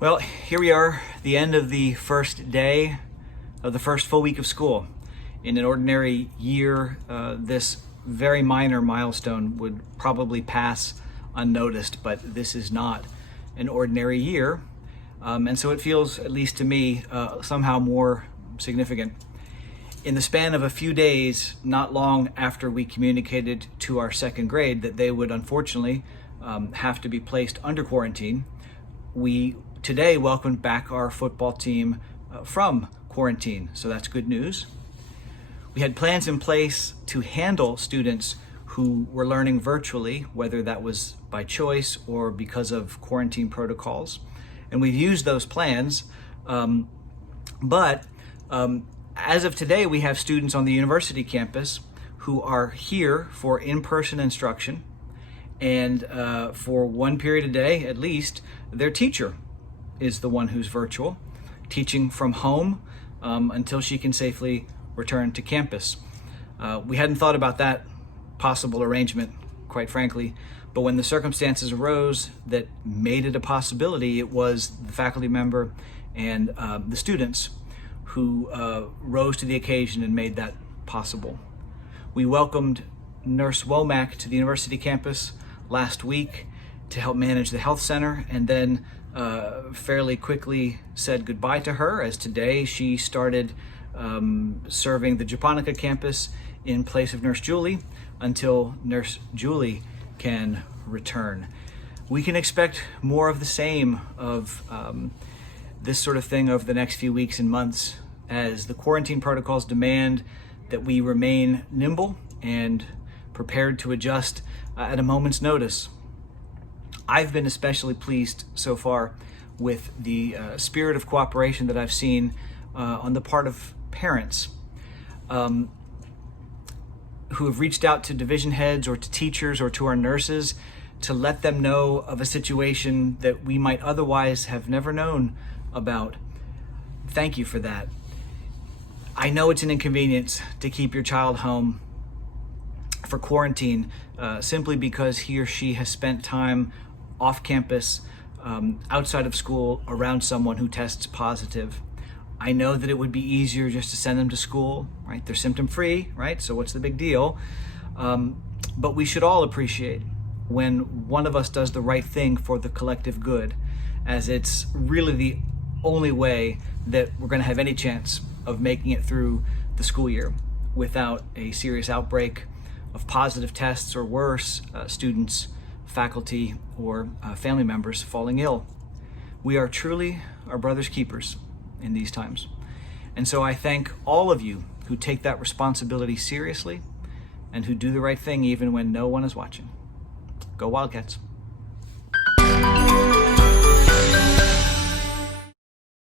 Well, here we are, the end of the first day of the first full week of school. In an ordinary year, this very minor milestone would probably pass unnoticed, but this is not an ordinary year. And so it feels, at least to me, somehow more significant. In the span of a few days, not long after we communicated to our second grade that they would unfortunately have to be placed under quarantine, we today welcomed back our football team from quarantine, so that's good news. We had plans in place to handle students who were learning virtually, whether that was by choice or because of quarantine protocols, and we've used those plans. But as of today, we have students on the university campus who are here for in-person instruction, and for one period a day at least, their teacher is the one who's virtual, teaching from home until she can safely return to campus. We hadn't thought about that possible arrangement, quite frankly, but when the circumstances arose that made it a possibility, it was the faculty member and the students who rose to the occasion and made that possible. We welcomed Nurse Womack to the university campus last week to help manage the health center, and then fairly quickly said goodbye to her, as today she started serving the Japonica campus in place of Nurse Julie until Nurse Julie can return. We can expect more of the same of this sort of thing over the next few weeks and months, as the quarantine protocols demand that we remain nimble and prepared to adjust at a moment's notice. I've been especially pleased so far with the spirit of cooperation that I've seen on the part of parents who have reached out to division heads or to teachers or to our nurses to let them know of a situation that we might otherwise have never known about. Thank you for that. I know it's an inconvenience to keep your child home for quarantine simply because he or she has spent time off campus, outside of school, around someone who tests positive. I know that it would be easier just to send them to school, right? They're symptom free, right? So what's the big deal? But we should all appreciate when one of us does the right thing for the collective good, as it's really the only way that we're going to have any chance of making it through the school year without a serious outbreak of positive tests, or worse, students, faculty, or family members falling ill. We are truly our brother's keepers in these times. And so I thank all of you who take that responsibility seriously and who do the right thing even when no one is watching. Go Wildcats.